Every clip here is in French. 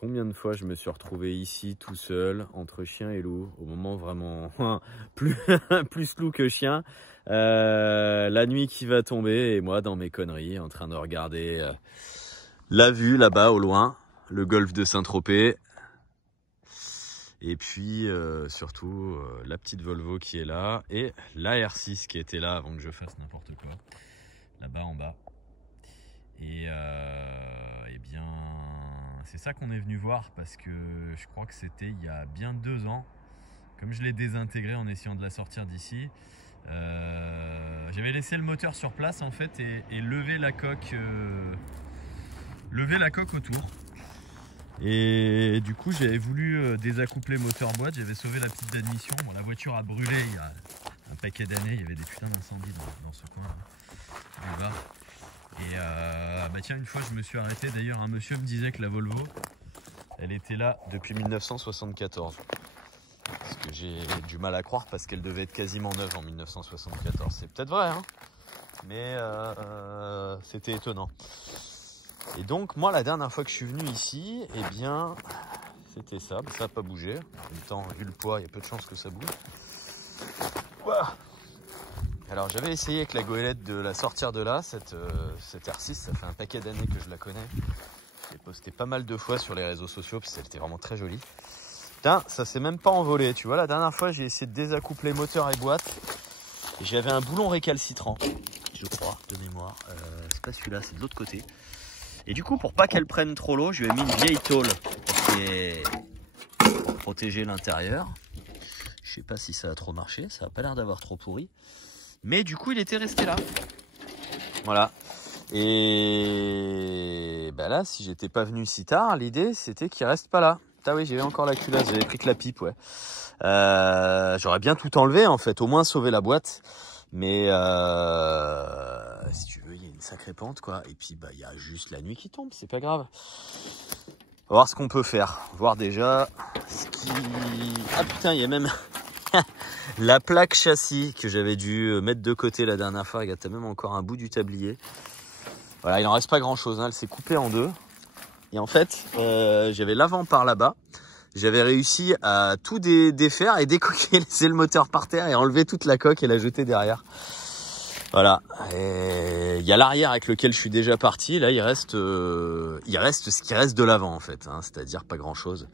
Combien de fois je me suis retrouvé ici tout seul, entre chien et loup, au moment vraiment plus, plus loup que chien, la nuit qui va tomber et moi dans mes conneries en train de regarder la vue là-bas au loin, le golfe de Saint-Tropez et puis surtout la petite Volvo qui est là et la R6 qui était là avant que je fasse n'importe quoi, là-bas en bas. Et eh bien, c'est ça qu'on est venu voir parce que je crois que c'était il y a bien 2 ans. Comme je l'ai désintégré en essayant de la sortir d'ici, j'avais laissé le moteur sur place en fait et levé la coque autour. Et du coup, j'avais voulu désaccoupler moteur-boîte, j'avais sauvé la petite admission. Bon, la voiture a brûlé il y a un paquet d'années, il y avait des putains d'incendies dans ce coin là. Et bah tiens, une fois je me suis arrêté, d'ailleurs un monsieur me disait que la Volvo elle était là depuis 1974, ce que j'ai du mal à croire parce qu'elle devait être quasiment neuve en 1974. C'est peut-être vrai hein, mais c'était étonnant. Et donc moi la dernière fois que je suis venu ici, eh bien c'était ça, ça n'a pas bougé. En même temps, vu le poids, il y a peu de chances que ça bouge. Ouah. Alors j'avais essayé avec la goélette de la sortir de là, cette R6, ça fait un paquet d'années que je la connais. J'ai posté pas mal de fois sur les réseaux sociaux parce qu'elle était vraiment très jolie. Putain, ça s'est même pas envolé, tu vois, la dernière fois j'ai essayé de désaccoupler moteur et boîte et j'avais un boulon récalcitrant, je crois, de mémoire. C'est pas celui-là, c'est de l'autre côté. Et du coup, pour pas qu'elle prenne trop l'eau, je lui ai mis une vieille tôle pour protéger l'intérieur. Je sais pas si ça a trop marché, ça a pas l'air d'avoir trop pourri. Mais du coup, il était resté là. Voilà. Et bah là, si j'étais pas venu si tard, l'idée c'était qu'il reste pas là. Ah oui, j'avais encore la culasse, j'avais pris que la pipe, ouais. J'aurais bien tout enlevé en fait, au moins sauver la boîte. Mais si tu veux, il y a une sacrée pente quoi. Et puis bah il y a juste la nuit qui tombe, c'est pas grave. On va voir ce qu'on peut faire. Voir déjà ce qui. Ah putain, il y a même. La plaque châssis que j'avais dû mettre de côté la dernière fois, regarde, t'as même encore un bout du tablier. Voilà, il n'en reste pas grand chose, hein. Elle s'est coupée en deux. Et en fait, j'avais l'avant par là-bas. J'avais réussi à tout défaire et décoquer, laisser le moteur par terre et enlever toute la coque et la jeter derrière. Voilà. Il y a l'arrière avec lequel je suis déjà parti. Là, il reste ce qui reste de l'avant en fait, hein, c'est-à-dire pas grand-chose.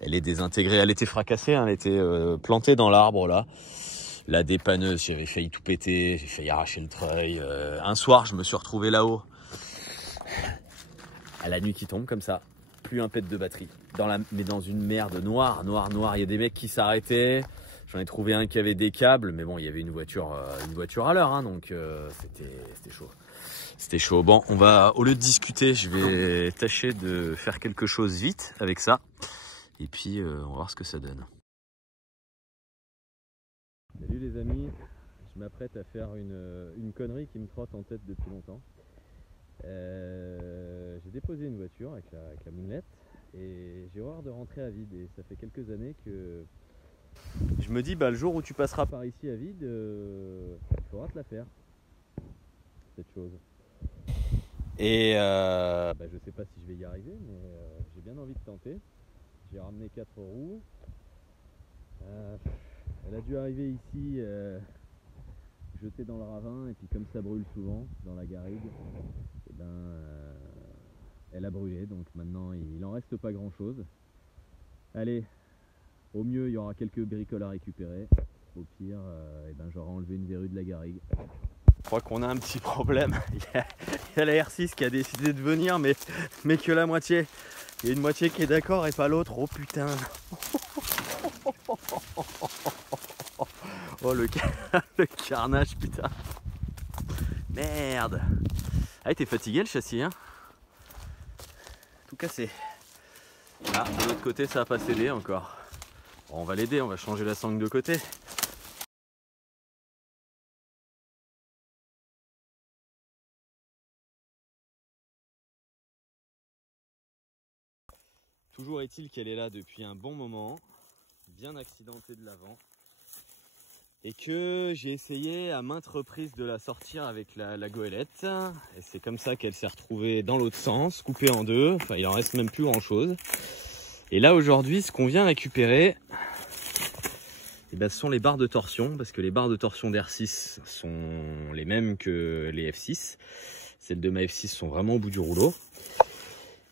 Elle est désintégrée, elle était fracassée, hein, elle était plantée dans l'arbre là. La dépanneuse, j'avais failli tout péter, j'ai failli arracher le treuil. Un soir, je me suis retrouvé là-haut. À la nuit qui tombe comme ça, plus un pet de batterie. Mais dans une merde noire. Il y a des mecs qui s'arrêtaient. J'en ai trouvé un qui avait des câbles, mais bon, il y avait une voiture à l'heure, hein, donc c'était chaud. C'était chaud. Bon, on va, au lieu de discuter, je vais tâcher de faire quelque chose vite avec ça. Et puis, on va voir ce que ça donne. Salut les amis, je m'apprête à faire une connerie qui me trotte en tête depuis longtemps. J'ai déposé une voiture avec la moulette et j'ai horreur de rentrer à vide et ça fait quelques années que je me dis bah le jour où tu passeras par ici à vide, il faudra te la faire cette chose. Et bah, je sais pas si je vais y arriver mais j'ai bien envie de tenter. J'ai ramené 4 roues. Elle a dû arriver ici jetée dans le ravin et puis comme ça brûle souvent dans la garrigue, et ben, elle a brûlé donc maintenant il en reste pas grand chose. Allez, au mieux il y aura quelques bricoles à récupérer, au pire et ben, j'aurai enlevé une verrue de la garrigue. Je crois qu'on a un petit problème, il y a la R6 qui a décidé de venir mais que la moitié. Il y a une moitié qui est d'accord et pas l'autre, oh putain. Oh le carnage putain. Merde. Ah t'es fatigué le châssis hein. Tout cassé. Ah de l'autre côté ça va pas céder encore. Bon, on va l'aider, on va changer la sangle de côté. Toujours est-il qu'elle est là depuis un bon moment, bien accidentée de l'avant. et que j'ai essayé à maintes reprises de la sortir avec la goélette. Et c'est comme ça qu'elle s'est retrouvée dans l'autre sens, coupée en deux. Enfin, il en reste même plus grand chose. Et là aujourd'hui, ce qu'on vient récupérer, eh ben, ce sont les barres de torsion, parce que les barres de torsion d'R6 sont les mêmes que les F6. Celles de ma F6 sont vraiment au bout du rouleau.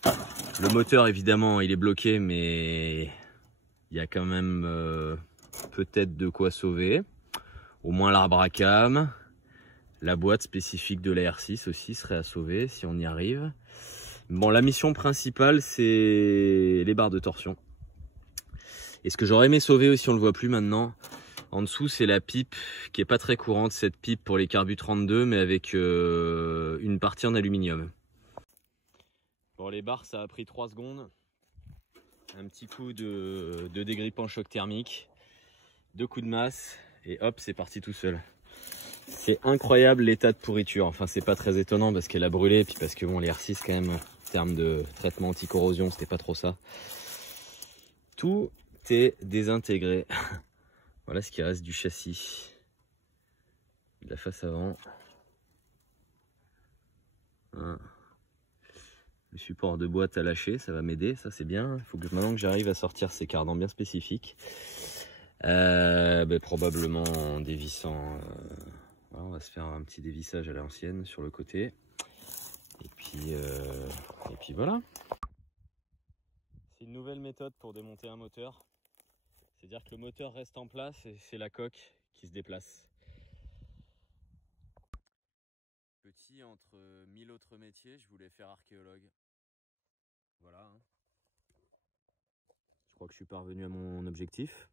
Le moteur, évidemment, il est bloqué, mais il y a quand même peut-être de quoi sauver. Au moins l'arbre à cam. La boîte spécifique de la R6 aussi serait à sauver si on y arrive. Bon, la mission principale, c'est les barres de torsion. Et ce que j'aurais aimé sauver aussi, on le voit plus maintenant, en dessous, c'est la pipe qui est pas très courante, cette pipe pour les Carbu 32, mais avec une partie en aluminium. Bon, les barres, ça a pris 3 secondes. Un petit coup de dégrippant choc thermique, 2 coups de masse, et hop, c'est parti tout seul. C'est incroyable l'état de pourriture. Enfin, c'est pas très étonnant parce qu'elle a brûlé, puis parce que bon, les R6, quand même, en termes de traitement anti-corrosion, c'était pas trop ça. Tout est désintégré. Voilà ce qui reste du châssis, de la face avant. Voilà. Le support de boîte à lâcher, ça va m'aider, ça c'est bien. Il faut que maintenant que j'arrive à sortir ces cardans bien spécifiques. Probablement en dévissant. Voilà, on va se faire un petit dévissage à l'ancienne sur le côté. Et puis voilà. C'est une nouvelle méthode pour démonter un moteur. C'est-à-dire que le moteur reste en place et c'est la coque qui se déplace. Petit, entre 1000 autres métiers, je voulais faire archéologue. Voilà. Hein. Je crois que je suis parvenu à mon objectif.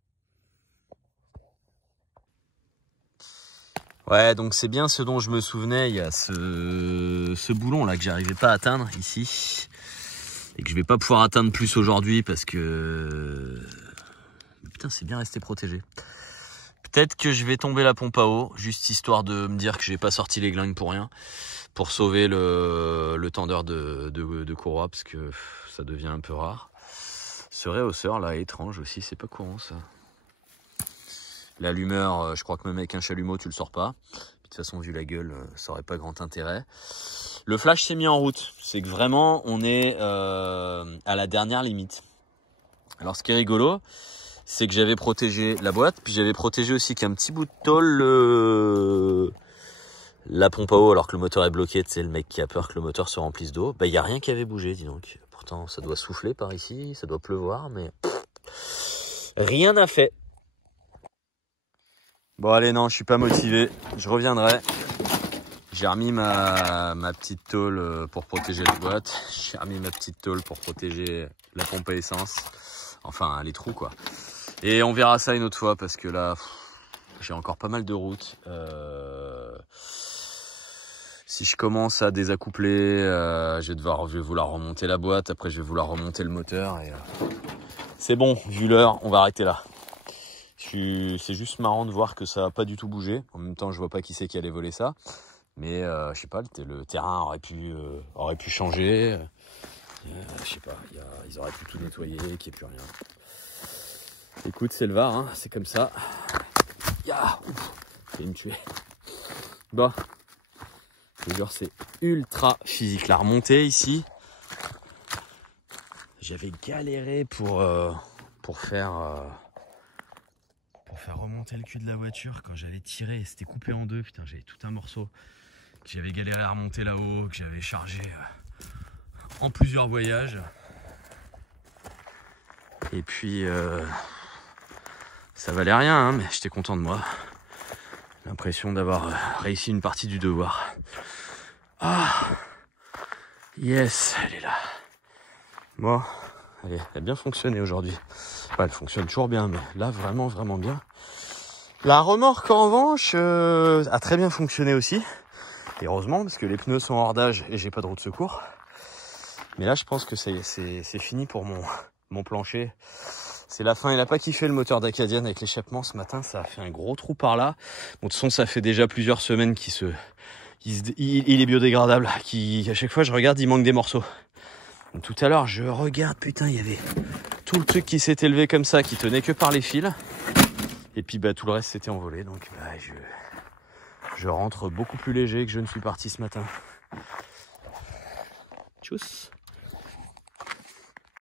Ouais, donc c'est bien ce dont je me souvenais. Il y a ce boulon là que j'arrivais pas à atteindre ici. Et que je vais pas pouvoir atteindre plus aujourd'hui parce que... Putain, c'est bien resté protégé. Peut-être que je vais tomber la pompe à eau, juste histoire de me dire que j'ai pas sorti les glingues pour rien. Pour sauver le tendeur de courroie, parce que ça devient un peu rare. Ce réhausseur là est étrange aussi, c'est pas courant ça. L'allumeur, je crois que même avec un chalumeau tu le sors pas. De toute façon, vu la gueule, ça aurait pas grand intérêt. Le flash s'est mis en route, c'est que vraiment on est à la dernière limite. Alors ce qui est rigolo, c'est que j'avais protégé la boîte, puis j'avais protégé aussi qu'un petit bout de tôle la pompe à eau, alors que le moteur est bloqué. Tu sais, le mec qui a peur que le moteur se remplisse d'eau. Bah, il n'y a rien qui avait bougé, dis donc. Pourtant, ça doit souffler par ici, ça doit pleuvoir, mais rien n'a fait. Bon, allez, non, je suis pas motivé. Je reviendrai. J'ai remis ma petite tôle pour protéger la boîte. J'ai remis ma petite tôle pour protéger la pompe à essence. Enfin, les trous, quoi. Et on verra ça une autre fois, parce que là, j'ai encore pas mal de routes. Si je commence à désaccoupler, je vais vouloir remonter la boîte. Après, je vais vouloir remonter le moteur. Et c'est bon, vu l'heure, on va arrêter là. C'est juste marrant de voir que ça n'a pas du tout bougé. En même temps, je vois pas qui c'est qui allait voler ça. Mais je sais pas, le terrain aurait pu changer. Je sais pas, ils auraient pu tout nettoyer, qu'il n'y ait plus rien. Écoute, c'est le Var, hein, c'est comme ça. Il me tuer. Bon. Je veux dire, c'est ultra physique. La remontée ici, j'avais galéré pour faire remonter le cul de la voiture quand j'avais tiré. C'était coupé en deux. Putain, j'avais tout un morceau que j'avais galéré à remonter là-haut, que j'avais chargé en plusieurs voyages. Et puis, ça valait rien, hein, mais j'étais content de moi. L'impression d'avoir réussi une partie du devoir. Ah, yes, elle est là. Bon, elle a bien fonctionné aujourd'hui. Enfin, elle fonctionne toujours bien, mais là, vraiment, vraiment bien. La remorque, en revanche, a très bien fonctionné aussi. Et heureusement, parce que les pneus sont hors d'âge et j'ai pas de roue de secours. Mais là, je pense que c'est fini pour mon plancher. C'est la fin. Il n'a pas kiffé le moteur d'Acadian avec l'échappement ce matin. Ça a fait un gros trou par là. Bon, de toute façon, ça fait déjà plusieurs semaines il est biodégradable. À chaque fois, je regarde, il manque des morceaux. Donc, tout à l'heure, je regarde. Putain, il y avait tout le truc qui s'était élevé comme ça, qui tenait que par les fils. Et puis bah, tout le reste s'était envolé, donc bah, je rentre beaucoup plus léger que je ne suis parti ce matin. Tchuss.